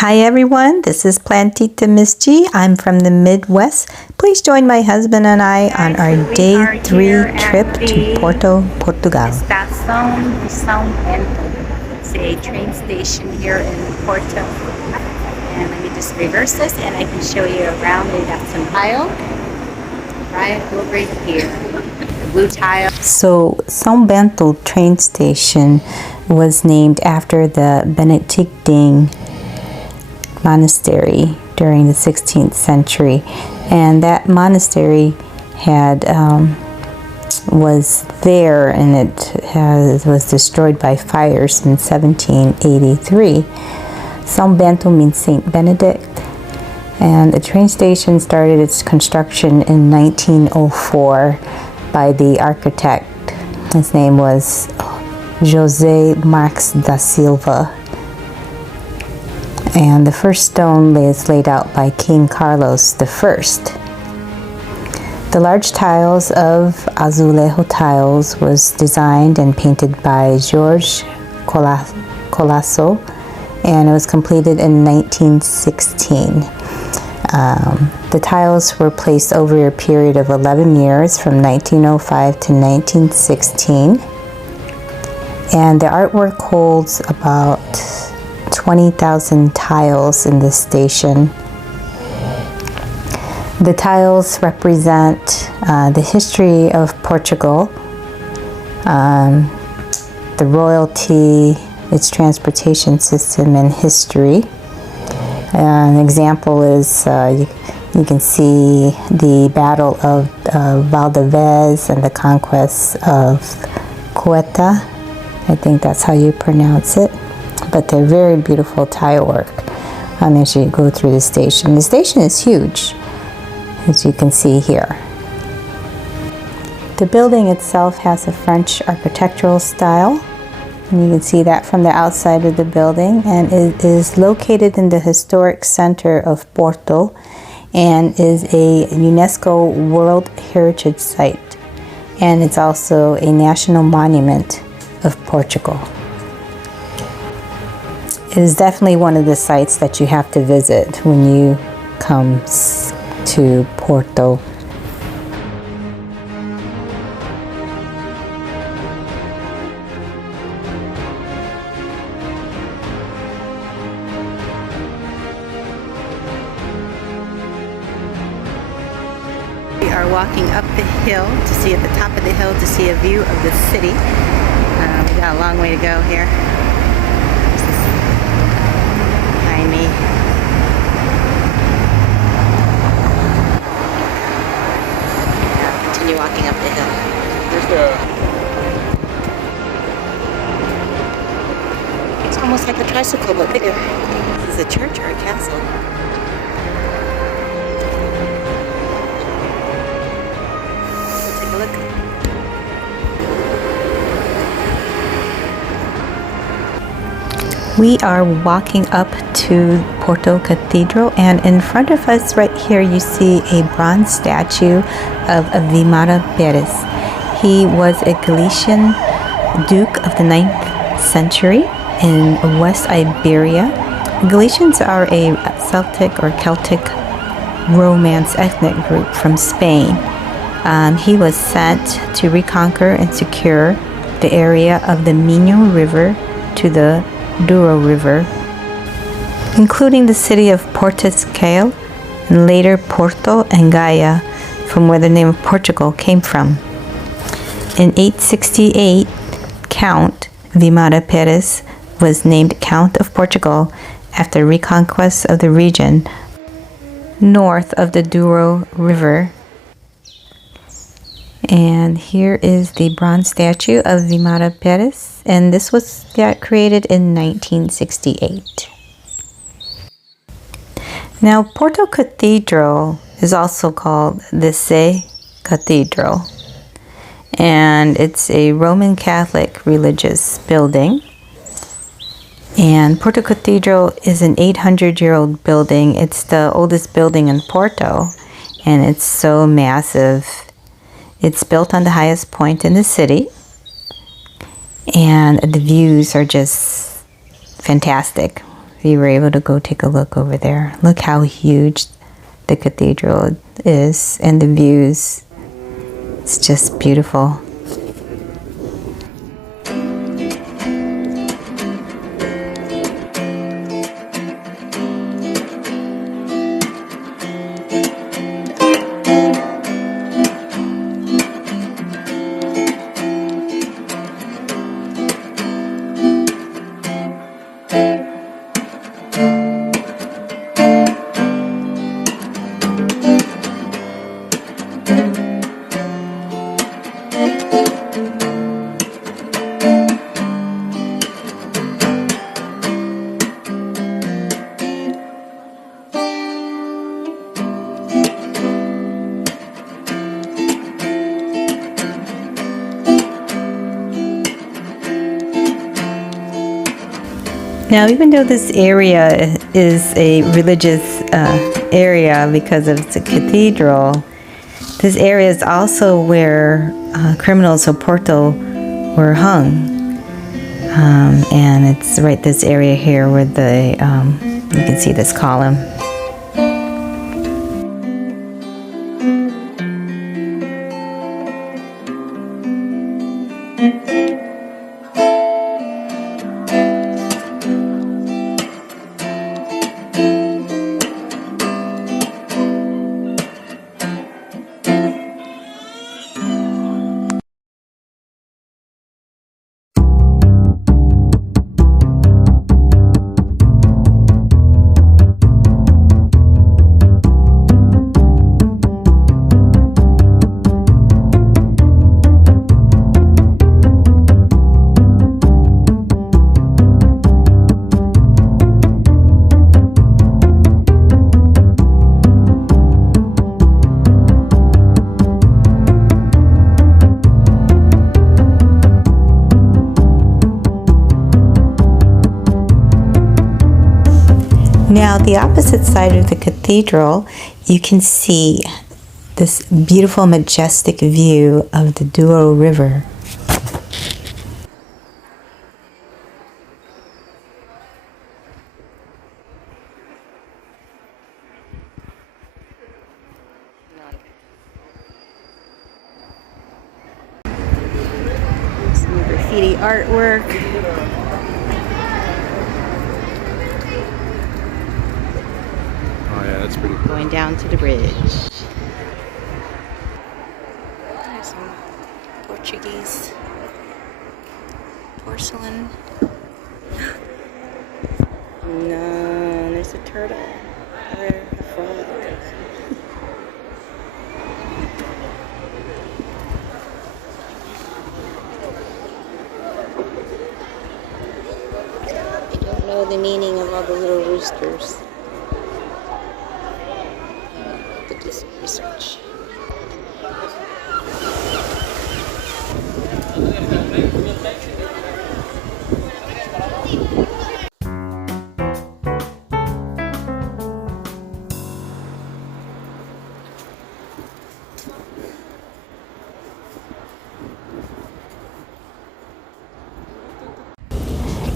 Hi everyone, this is plantitamrsg560. I'm from the Midwest. Please join my husband and I on our day 3 trip to Porto, Portugal. Estação de Sao Bento. It's a train station here in Porto. And let me just reverse this and I can show you around. We got some tile right over here. The blue tile. So Sao Bento Train Station was named after the Benedictine monastery during the 16th century, and that monastery had was there, and it was destroyed by fires in 1783. Sao Bento means Saint Benedict, and the train station started its construction in 1904 by the architect. His name was José Marques da Silva. And the first stone was laid out by King Carlos I. The large tiles of azulejo tiles was designed and painted by Jorge Colasso, and it was completed in 1916. The tiles were placed over a period of 11 years from 1905 to 1916, and the artwork holds about 20,000 tiles in this station. The tiles represent the history of Portugal, the royalty, its transportation system, and history. An example is you can see the Battle of Valdevez and the conquest of Ceuta. I think that's how you pronounce it. But they're very beautiful tile work as you go through the station. The station is huge, as you can see here. The building itself has a French architectural style, and you can see that from the outside of the building, and it is located in the historic center of Porto and is a UNESCO World Heritage Site, and it's also a national monument of Portugal. It is definitely one of the sites that you have to visit when you come to Porto. We are walking up the hill to see at the top of the hill to see a view of the city. We got a long way to go here. Me. Continue walking up the hill. It's almost like a tricycle, but bigger. This is a church or a castle. Let's take a look. We are walking up to Porto Cathedral, and in front of us right here you see a bronze statue of Vimara Pérez. He was a Galician duke of the 9th century in West Iberia. Galicians are a Celtic or Celtic Romance ethnic group from Spain. He was sent to reconquer and secure the area of the Minho River to the Douro River, including the city of Porto Cathedral and later Porto and Gaia, from where the name of Portugal came from. In 868, Count Vimara Pérez was named Count of Portugal after reconquest of the region north of the Douro River. And here is the bronze statue of Vimara Pérez, and this was created in 1968. Now, Porto Cathedral is also called the Sé Cathedral, and it's a Roman Catholic religious building. And Porto Cathedral is an 800-year-old building. It's the oldest building in Porto, and it's so massive. It's built on the highest point in the city, and the views are just fantastic. you were able to go take a look over there. Look how huge the cathedral is and the views. It's just beautiful. Now, even though this area is a religious area because of the cathedral, this area is also where criminals of Porto were hung. And it's right this area here where the you can see this column. Now, the opposite side of the cathedral, you can see this beautiful, majestic view of the Douro River. Some graffiti artwork. That's pretty cool. Going down to the bridge. There's some Portuguese porcelain. No, there's a turtle. Or a frog. I don't know the meaning of all the little roosters. Do some research.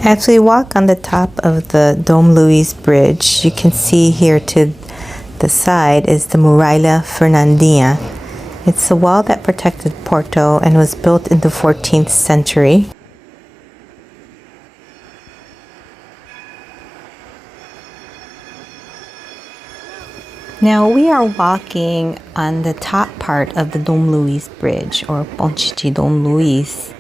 As we walk on the top of the Dom Luís Bridge, you can see here to the side is the Muralha Fernandinha. It's a wall that protected Porto and was built in the 14th century. Now we are walking on the top part of the Dom Luís Bridge, or Ponte de Dom Luís.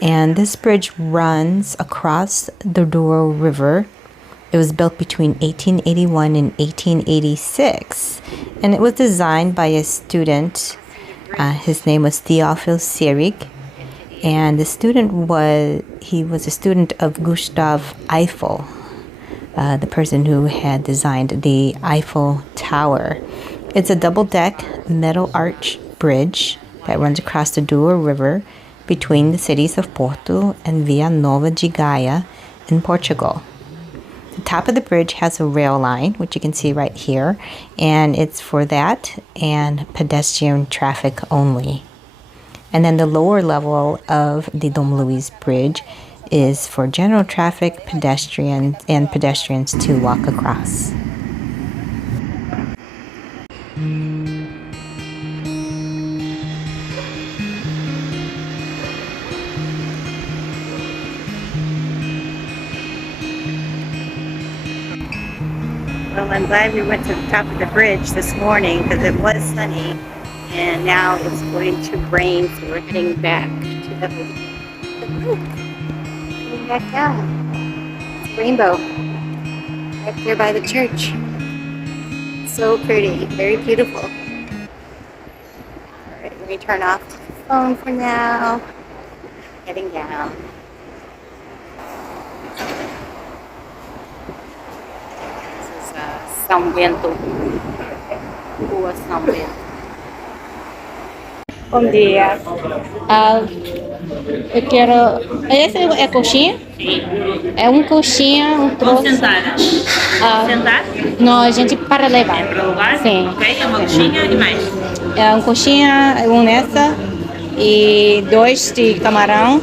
And this bridge runs across the Douro River. It was built between 1881 and 1886, and it was designed by a student. His name was Theophil Seyrig, and the student was a student of Gustav Eiffel, the person who had designed the Eiffel Tower. It's a double-deck metal arch bridge that runs across the Douro River between the cities of Porto and Vila Nova de Gaia in Portugal. The top of the bridge has a rail line, which you can see right here, and it's for that and pedestrian traffic only. And then the lower level of the Dom Luís Bridge is for general traffic, pedestrians to walk across. Well, I'm glad we went to the top of the bridge this morning because it was sunny, and now it's going to rain, so we're heading back to the roof. Heading back down. It's a rainbow right there by the church. So pretty, very beautiful. Alright, let me turn off the phone for now. Heading down. Sao Bento. Rua Sao Bento. Bom dia. Eu quero. Esse é coxinha? Sim. É um coxinha, um troço. Sentada. Sentar? Não, a gente para levar. É para levar? Sim. Ok, é uma coxinha e mais. É um coxinha, um nessa e 2 de camarão.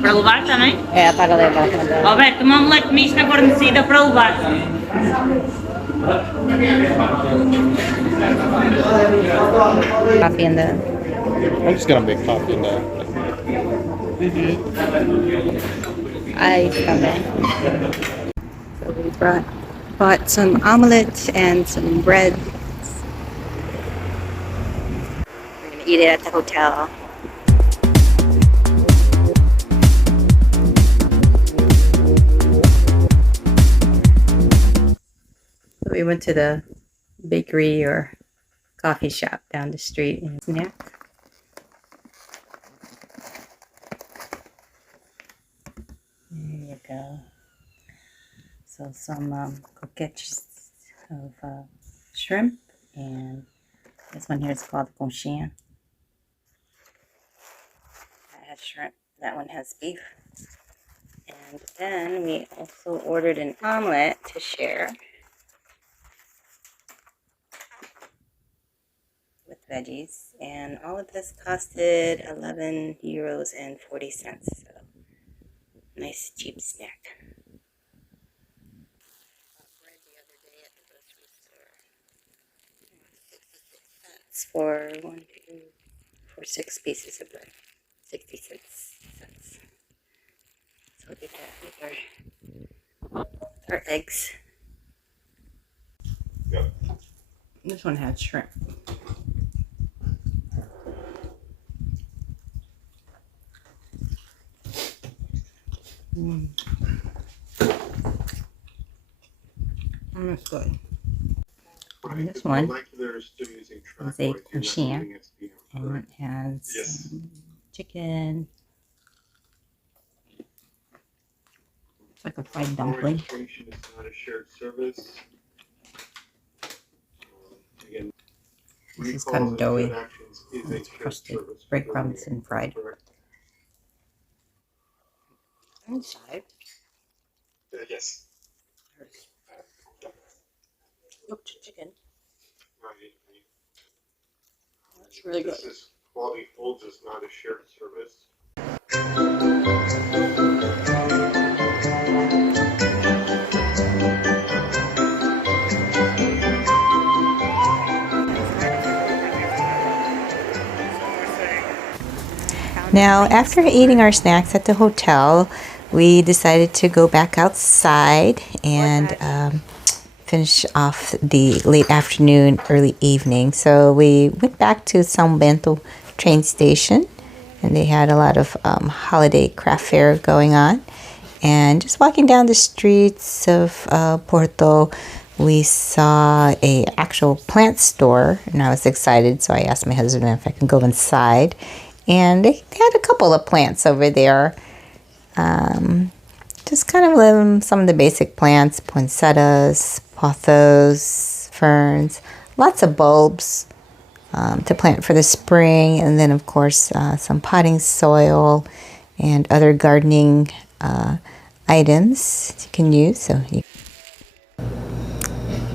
Para levar também? É, para levar também. Alberto, uma omelete mista guarnecida para levar. Coffee in the... I'm just gonna make coffee in there. Ice também. So we bought some omelette and some bread. We're gonna eat it at the hotel. We went to the bakery or coffee shop down the street and snack. There you go. So some croquettes of shrimp, and this one here is called conchinha. That has shrimp. That one has beef. And then we also ordered an omelet to share with veggies, and all of this costed €11.40. So nice cheap snack. Bought bread the other day at the grocery store. 66 cents for 6 pieces of bread. 66 cents. So we did that with our eggs. Yep. This one had shrimp. That's good. And this one is a conchinha, and it has chicken. It's like a fried dumpling. This is kind of doughy. It's crusted breadcrumbs and fried. Inside. Yes. Cooked chicken. That's really good. This is Quality Foods, is not a shared service. Now, after eating our snacks at the hotel, we decided to go back outside and finish off the late afternoon, early evening. So we went back to Sao Bento Train Station, and they had a lot of holiday craft fair going on. And just walking down the streets of Porto, we saw a actual plant store, and I was excited, so I asked my husband if I could go inside. And they had a couple of plants over there. Just kind of some of the basic plants, poinsettias, pothos, ferns, lots of bulbs to plant for the spring. And then, of course, some potting soil and other gardening items you can use.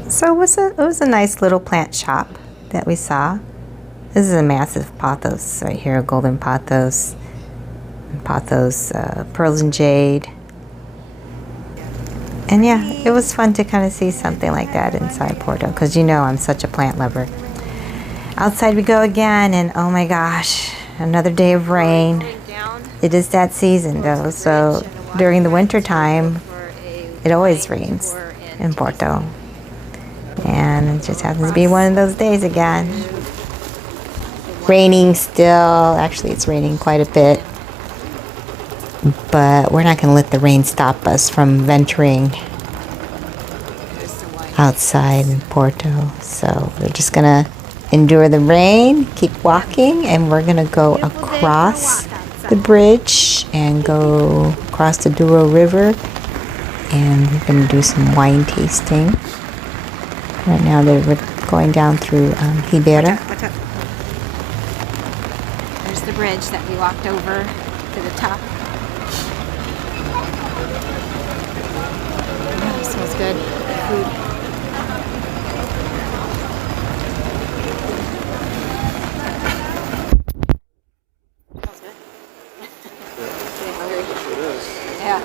So it was a nice little plant shop that we saw. This is a massive pothos right here, a golden pothos, pearls and jade. And yeah, it was fun to kind of see something like that inside Porto, because you know I'm such a plant lover. Outside we go again, and oh my gosh, another day of rain. It is that season though, so during the winter time, it always rains in Porto. And it just happens to be one of those days again. Raining still, actually it's raining quite a bit. But we're not going to let the rain stop us from venturing outside in Porto. So we're just going to endure the rain, keep walking, and we're going to go across the bridge and go across the Douro River. And we're going to do some wine tasting. Right now we're going down through Ribeira. There's the bridge that we walked over to the top. Oh, smells good. Food. Smells good. Getting hungry. It is. Yeah.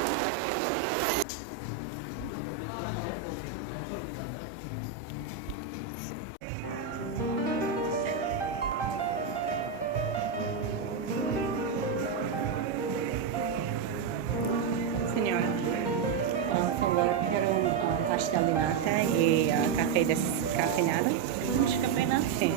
Senhora, por favor, quero pastel de nata e café descafeinado. Descafeinado? Sim.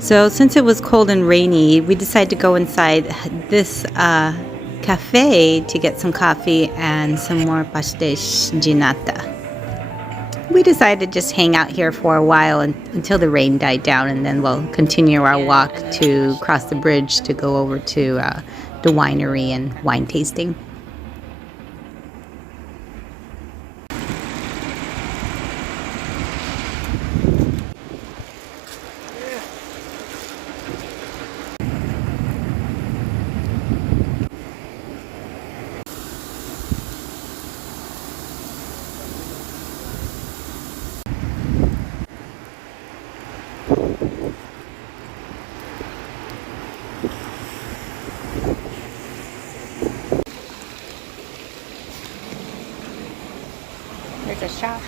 So since it was cold and rainy, we decided to go inside this cafe to get some coffee and some more pastéis de nata. We decided to just hang out here for a while until the rain died down, and then we'll continue our walk to cross the bridge to go over to the winery and wine tasting. There's a shop.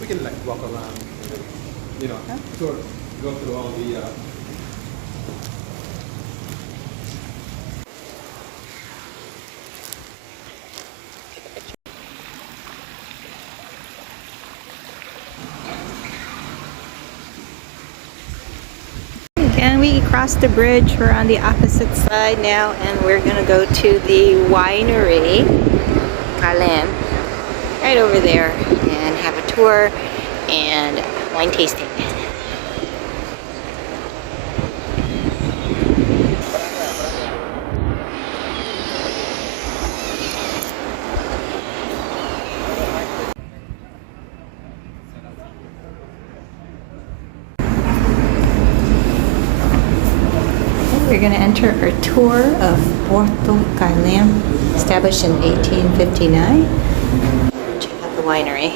We can like walk around, you know, tour, go through all the. And we crossed the bridge. We're on the opposite side now, and we're gonna go to the winery, Carlem, right over there, and have a tour and wine tasting. We're going to enter our tour of Porto Cathedral, established in 1859. Check out the winery.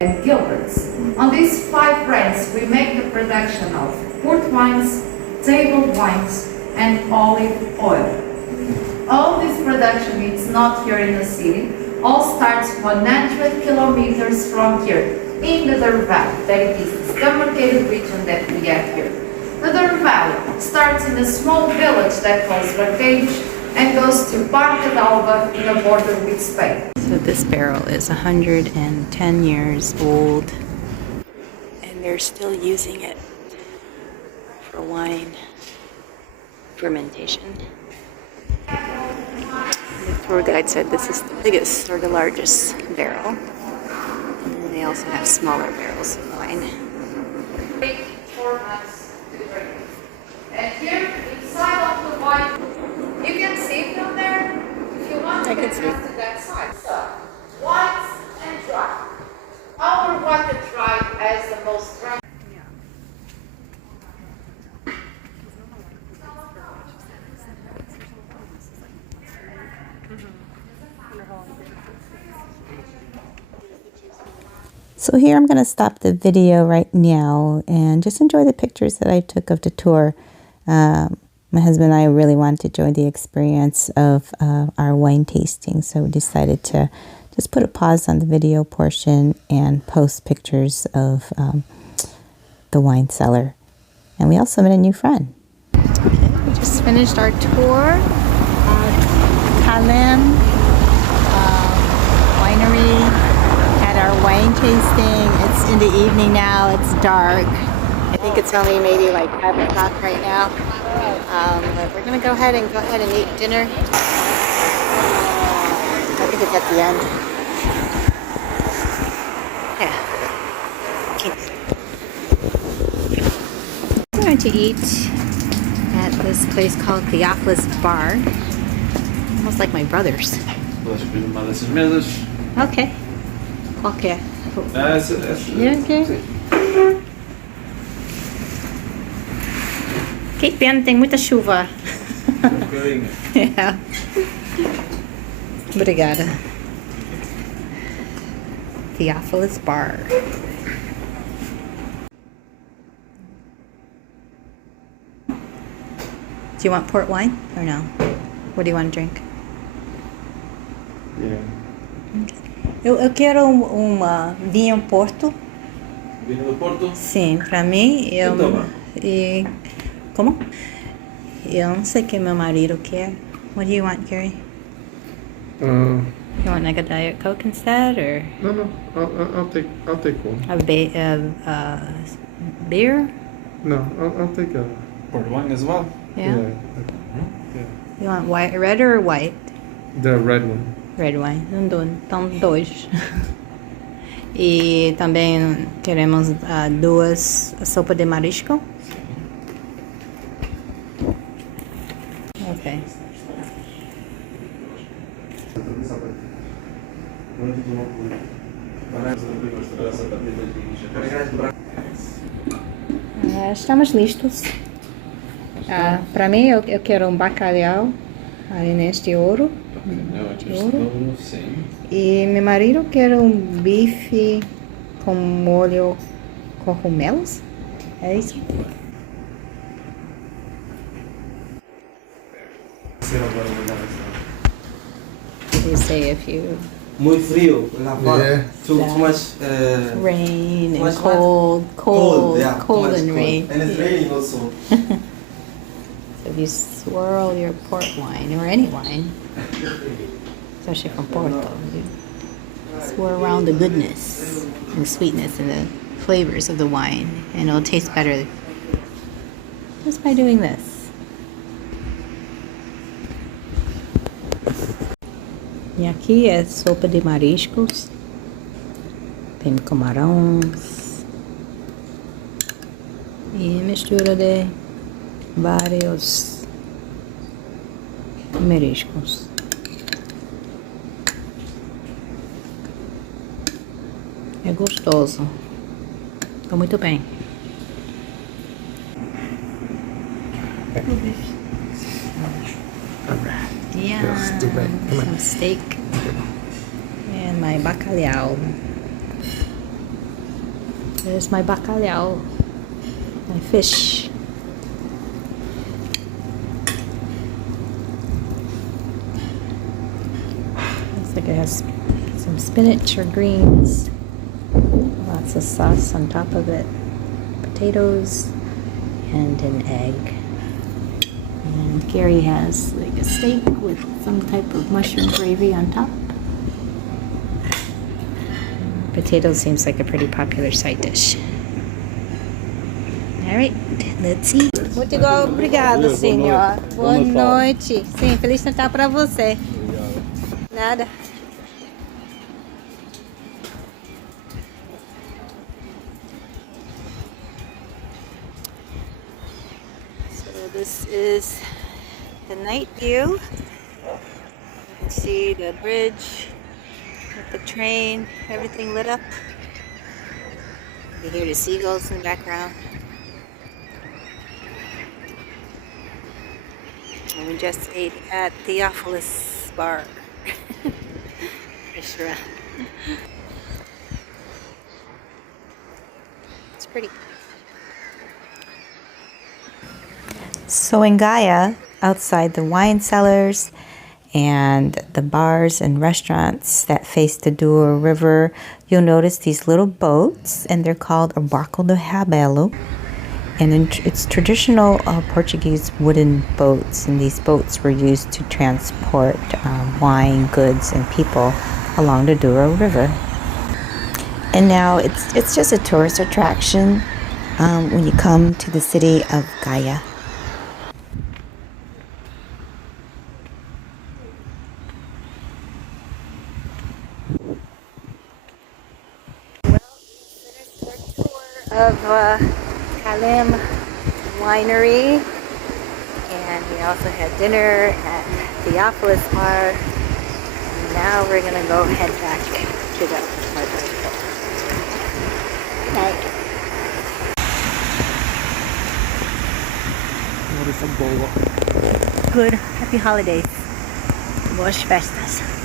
And Gilbert's. On these 5 brands, we make the production of port wines, table wines, and olive oil. All this production is not here in the city. All starts 100 kilometers from here, in the Douro Valley. That it is this demarcated region that we have here. The Douro Valley starts in a small village that calls Raqueiros and goes to Porto Cathedral in the border with Spain. So this barrel is 110 years old, and they're still using it for wine fermentation. The tour guide said this is the biggest or the largest barrel. And they also have smaller barrels of wine. can see. To that side. So, whites and dry. Our water dry as the most dry. So here I'm going to stop the video right now and just enjoy the pictures that I took of the tour. My husband and I really wanted to enjoy the experience of our wine tasting, so we decided to just put a pause on the video portion and post pictures of the wine cellar. And we also met a new friend. Okay, we just finished our tour at Kalem Winery. Had our wine tasting. It's in the evening now. It's dark. I think it's only maybe like 5 o'clock right now. But we're gonna go ahead and eat dinner. I think it's at the end. Yeah. Okay. We're going to eat at this place called Theophilus Bar. Almost like my brother's. Podes pedir uma dessas mesas. Okay. Qualquer. Essa. Yeah, okay. Sim. Que pena, tem muita chuva. Um bocadinho. Yeah. Obrigada. Theophilus Bar. Do you want port wine or no? What do you want to drink? Yeah. Eu quero vinho Porto. Vinho do Porto? Sim, pra mim. Então, E como? Eu não sei o que meu marido quer. What do you want, Gary? You want like a Diet Coke instead, or No. I'll take one. a beer? No, I'll take a. Port wine as well. Yeah. Yeah. You want white, red or white? The red one. Red wine. Então, dois. E também queremos duas sopa de marisco. Ok. Estamos listos. Para mim, eu quero bacalhau aí neste ouro. Ouro. Sim. E meu marido quer bife com molho cogumelos. É isso? You say if you Muito frio lá fora. Yeah. Too much rain and much cold yeah, too much and rain. And it's raining also. So if you swirl your port wine or any wine, especially from Porto, you swirl around the goodness and sweetness and the flavors of the wine, and it'll taste better just by doing this. E aqui é sopa de mariscos. Tem camarões e mistura de vários mariscos. É gostoso. Tá muito bem. Yeah, Yes, too bad. Come on. some steak and my bacalhau. There's my bacalhau, my fish. Looks like it has some spinach or greens. Lots of sauce on top of it. Potatoes and an egg. And Gary has like a steak with some type of mushroom gravy on top. Potato seems like a pretty popular side dish. Alright, let's eat. Muito obrigado, senhor. Boa noite. Sim, Feliz Natal para você. Nada. So this is the night view. See the bridge with the train, everything lit up. You hear the seagulls in the background. And we just ate at Theophilus Bar restaurant. It's pretty. So in Gaia, outside the wine cellars and the bars and restaurants that face the Douro River, you'll notice these little boats, and they're called a barco de rabelo. And it's traditional Portuguese wooden boats, and these boats were used to transport wine, goods, and people along the Douro River. And now it's just a tourist attraction when you come to the city of Gaia. Of Kalim Winery, and we also had dinner at Theophilus Bar. And now we're gonna go head back to the hotel. Good night. Good. Happy holidays. Boas festas.